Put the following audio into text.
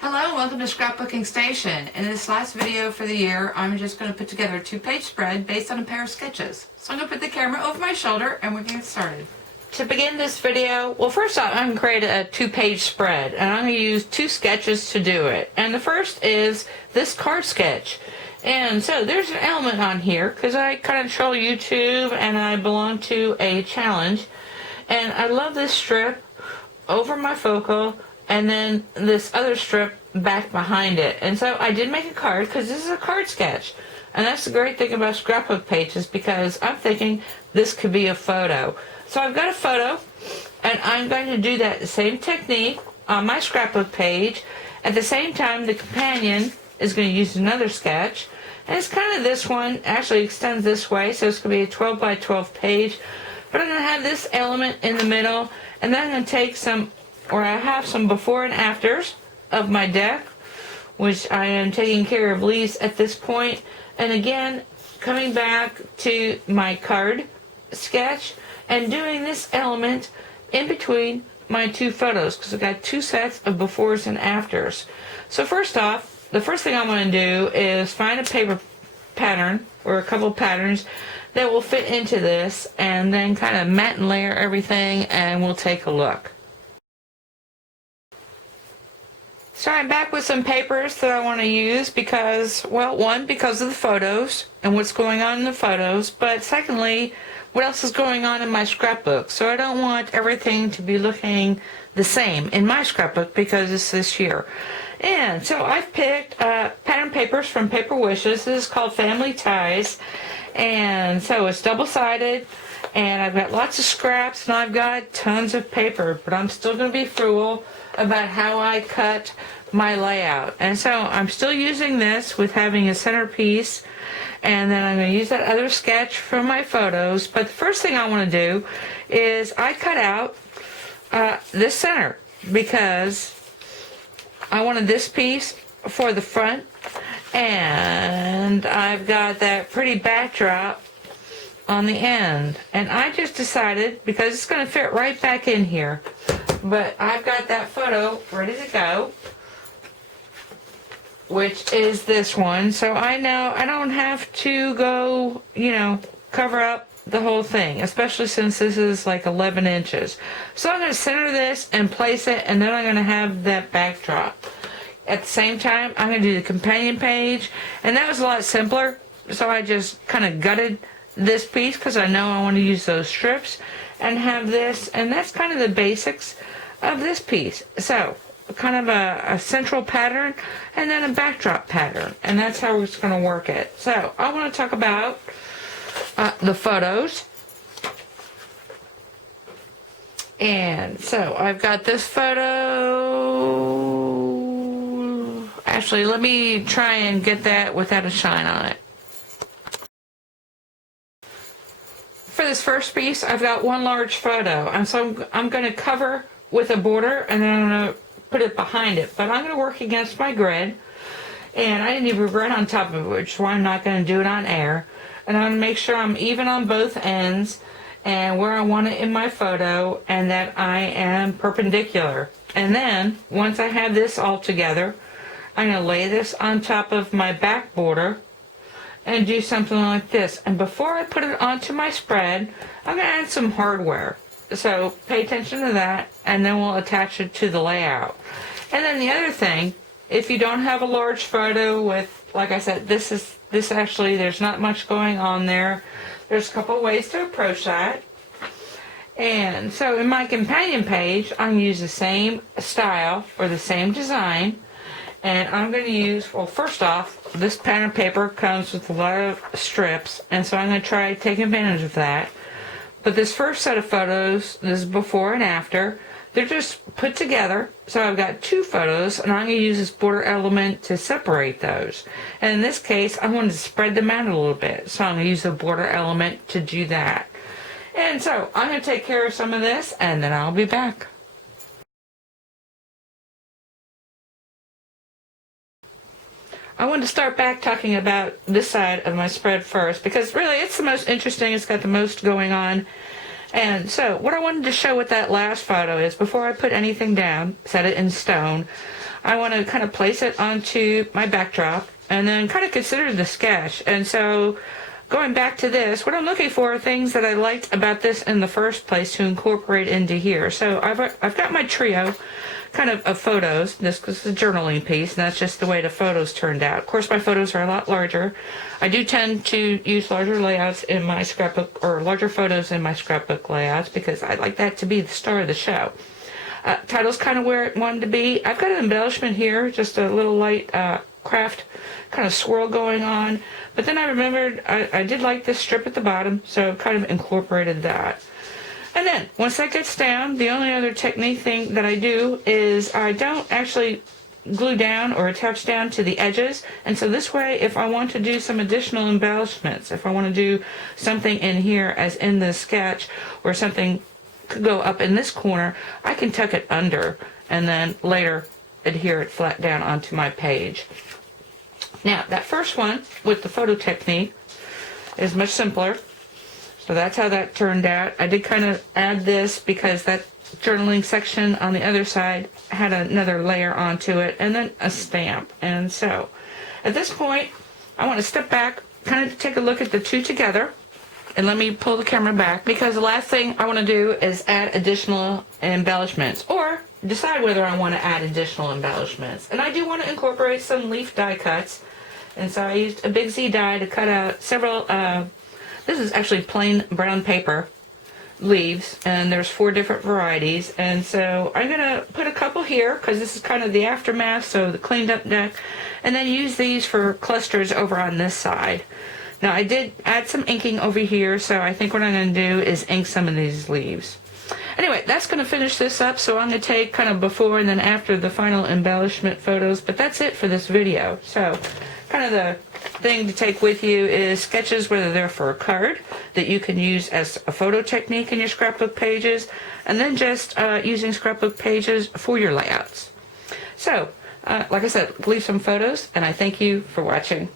Hello, welcome to Scrapbooking Station. In this last video for the year, I'm just going to put together a 2-page spread based on a pair of sketches. So I'm going to put the camera over my shoulder and we're going to get started. To begin this video, well, first off, I'm going to create a 2-page spread and I'm going to use 2 sketches to do it. And the first is this card sketch. And so there's an element on here because I control YouTube and I belong to a challenge. And I love this strip over my focal and then this other strip back behind it. And so I did make a card because this is a card sketch. And that's the great thing about scrapbook pages because I'm thinking this could be a photo. So I've got a photo and I'm going to do that same technique on my scrapbook page. At the same time, the companion is going to use another sketch. And it's kind of this one, actually extends this way, so it's going to be a 12 by 12 page. But I'm going to have this element in the middle, and then I'm going to take some, or I have some before and afters of my deck, which I am taking care of leaves at this point. And again, coming back to my card sketch and doing this element in between my 2 photos, because I've got 2 sets of befores and afters. So first off, the first thing I'm going to do is find a paper pattern, or a couple patterns, that will fit into this, and then kind of mat and layer everything, and we'll take a look. So I'm back with some papers that I want to use because, well, one, because of the photos and what's going on in the photos, but secondly, what else is going on in my scrapbook. So I don't want everything to be looking the same in my scrapbook because it's this year. And so I've picked pattern papers from Paper Wishes. This is called Family Ties. And so it's double-sided, and I've got lots of scraps, and I've got tons of paper, but I'm still going to be frugal about how I cut my layout. And so I'm still using this with having a centerpiece, and then I'm going to use that other sketch from my photos. But the first thing I want to do is I cut out this center because I wanted this piece for the front, and I've got that pretty backdrop on the end. And I just decided, because it's going to fit right back in here, but I've got that photo ready to go, which is this one. So I know I don't have to go, cover up the whole thing, especially since this is like 11 inches. So I'm going to center this and place it, and then I'm going to have that backdrop. At the same time, I'm going to do the companion page, and that was a lot simpler. So I just kind of gutted this piece because I know I want to use those strips and have this, and that's kind of the basics of this piece. So kind of a central pattern and then a backdrop pattern, and that's how we're just going to work it. So I want to talk about the photos. And so I've got this photo. Actually, let me try and get that without a shine on it. For this first piece, I've got one large photo, and so I'm going to cover with a border, and then I'm going to put it behind it. But I'm going to work against my grid, and I didn't even grid on top of it, which is why I'm not going to do it on air. And I'm going to make sure I'm even on both ends and where I want it in my photo, and that I am perpendicular. And then, once I have this all together, I'm going to lay this on top of my back border and do something like this. And before I put it onto my spread, I'm going to add some hardware. So pay attention to that, and then we'll attach it to the layout. And then the other thing, if you don't have a large photo with, like I said, this actually, there's not much going on there. There's a couple ways to approach that. And so in my companion page, I'm going to use the same style or the same design. And I'm going to use, well, first off, this pattern paper comes with a lot of strips, and so I'm going to try to take advantage of that. But this first set of photos, this is before and after, they're just put together. So I've got 2 photos, and I'm going to use this border element to separate those. And in this case, I wanted to spread them out a little bit, so I'm going to use the border element to do that. And so I'm going to take care of some of this, and then I'll be back. I want to start back talking about this side of my spread first because really it's the most interesting. It's got the most going on. And so what I wanted to show with that last photo is before I put anything down, set it in stone, I want to kind of place it onto my backdrop and then kind of consider the sketch. And so going back to this, what I'm looking for are things that I liked about this in the first place to incorporate into here. So I've got my trio kind of photos. This is a journaling piece, and that's just the way the photos turned out. Of course, my photos are a lot larger. I do tend to use larger layouts in my scrapbook, or larger photos in my scrapbook layouts, because I like that to be the star of the show. Title's kind of where it wanted to be. I've got an embellishment here, just a little light craft kind of swirl going on. But then I remembered I did like this strip at the bottom, so kind of incorporated that. And then, once that gets down, the only other technique thing that I do is I don't actually glue down or attach down to the edges. And so this way, if I want to do some additional embellishments, if I want to do something in here as in this sketch, or something could go up in this corner, I can tuck it under and then later adhere it flat down onto my page. Now, that first one with the photo technique is much simpler. So that's how that turned out. I did kind of add this because that journaling section on the other side had another layer onto it, and then a stamp. And so at this point, I want to step back, kind of take a look at the two together, and let me pull the camera back, because the last thing I want to do is add additional embellishments, or decide whether I want to add additional embellishments. And I do want to incorporate some leaf die cuts, and so I used a Big Z die to cut out several this is actually plain brown paper leaves, and there's 4 different varieties. And so I'm going to put a couple here because this is kind of the aftermath, so the cleaned up deck, and then use these for clusters over on this side. Now I did add some inking over here, so I think what I'm going to do is ink some of these leaves. Anyway, that's going to finish this up, so I'm going to take kind of before and then after the final embellishment photos, but that's it for this video. So kind of the thing to take with you is sketches, whether they're for a card that you can use as a photo technique in your scrapbook pages, and then just using scrapbook pages for your layouts. So, like I said, leave some photos, and I thank you for watching.